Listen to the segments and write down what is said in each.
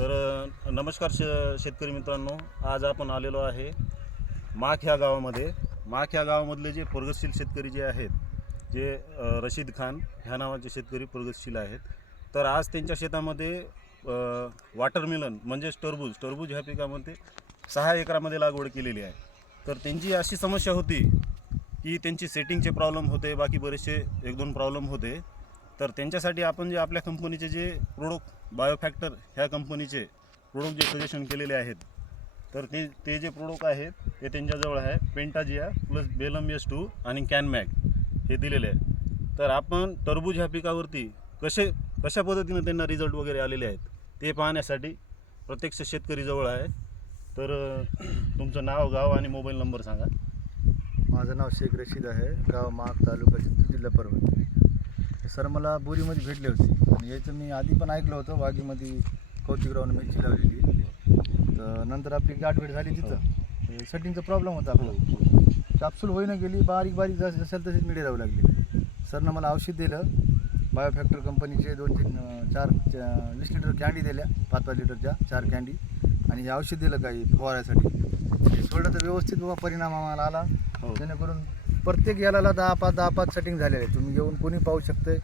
नमस्कार शेतकरी मित्रांनो, आज आपण आलेलो आहे माख ह्या गावामध्ये. माख ह्या गावामधले जे प्रगतशील शेतकरी जे आहेत, जे रशीद खान ह्या नावाचे शेतकरी प्रगतशील आहेत. तर आज त्यांच्या शेतामध्ये वॉटरमेलन म्हणजेच टरबूज ह्या पिकामध्ये 6 एकरामध्ये लागवड केलेली आहे. तर त्यांची अशी समस्या होती की त्यांची सेटिंगचे प्रॉब्लेम होते, बाकी बरेचसे 1-2 प्रॉब्लेम होते. तर त्यांच्यासाठी आपण जे आपल्या कंपनीचे जे प्रोडक्ट बायोफॅक्टर ह्या कंपनीचे प्रोडक्ट जे सजेशन केलेले आहेत, तर ते जे प्रोडक्ट आहेत ते त्यांच्याजवळ आहे. पेंटाजिया प्लस बेलम S2 आणि कॅनमॅग हे दिलेले आहे. तर आपण टरबूज ह्या पिकावरती कशा पद्धतीने त्यांना रिझल्ट वगैरे आलेले आहेत ते पाहण्यासाठी प्रत्यक्ष शेतकरीजवळ आहे. तर तुमचं नाव, गाव आणि मोबाईल नंबर सांगा. माझं नाव शेख रशीद आहे, गाव माख, तालुका जिंतूर, जिल्हा परभणी. सर मला बोरीमध्ये भेटले होते आणि याचं मी आधी पण ऐकलं होतं, वाघीमध्ये कौतिकरावनं मिरची लावलेली. तर नंतर आपली गाठभेट झाली तिथं. सेटिंगचा प्रॉब्लेम होता आपला, कॅप्सूल होईना गेली, बारीक जसेल तसेच मिळे जाऊ लागले. सरनं मला औषध दिलं, बायोफॅक्टर कंपनीचे 20 लिटर कॅन्डी दिल्या, 5 लिटरच्या 4 कॅन्डी, आणि हे औषध दिलं काही फवारायसाठी. हे सोडलं तर व्यवस्थित बाबा परिणाम आम्हाला आला. जेणेकरून प्रत्येक याला 10-5 सेटिंग झालेले आहे. तुम्ही येऊन कोणी पाहू शकते.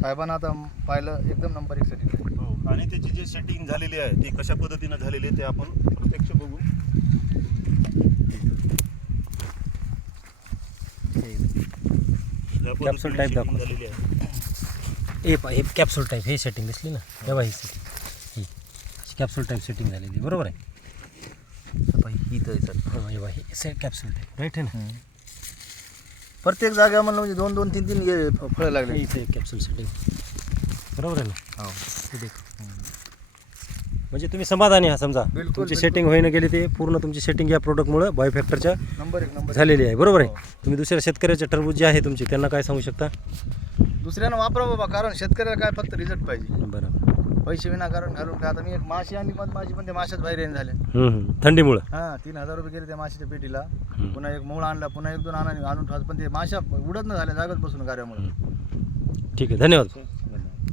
साहेबांना आता पाहिलं, एकदम नंबर 1 सेटिंग आहे. आणि त्याची जी सेटिंग झालेली आहे ती कशा पद्धतीनं झालेली आहे ते आपण प्रत्यक्ष बघू. कॅप्सूल टाईप दाखवली आहे. हे कॅप्सूल टाईप हे सेटिंग दिसली ना, तेव्हा ही सेटिंग, ही कॅप्सूल टाईप सेटिंग झालेली, बरोबर आहे. ही तर सर, हे बघा, हे कॅप्सूल टाईप राईट आहे ना. प्रत्येक जागा म्हणलं म्हणजे 2-2, 3-3 फळं लागले. इथे कॅप्सूल सेटिंग, बरोबर आहे ना. हो, हे देख, म्हणजे तुम्ही समाधानी हा. समजा तुमची सेटिंग होईना गेली, ते पूर्ण तुमची सेटिंग या प्रोडक्टमुळे बायोफॅक्टरच्या नंबर 1 झालेली आहे, बरोबर आहे. तुम्ही दुसऱ्या शेतकऱ्याचे टरबूज जे आहे तुमचे, त्यांना काय सांगू शकता? दुसऱ्यानं वापरा बाबा, कारण शेतकऱ्याला काय फक्त रिझल्ट पाहिजे. बरोबर. पैसे विनाकारण घालून काय. आता मी एक माशी आणली, मधमाशी पण त्या माशात बाहेर येणं झाल्या. थंडीमुळं. हां, 3000 रुपये गेले त्या माशीच्या पेटीला. पुन्हा एक मूळ आणला, पुन्हा 1-2 आणून ठेवायचं, पण ते माशा उडत न झाल्या जागत बसून गाऱ्यामुळे. ठीक आहे, धन्यवाद.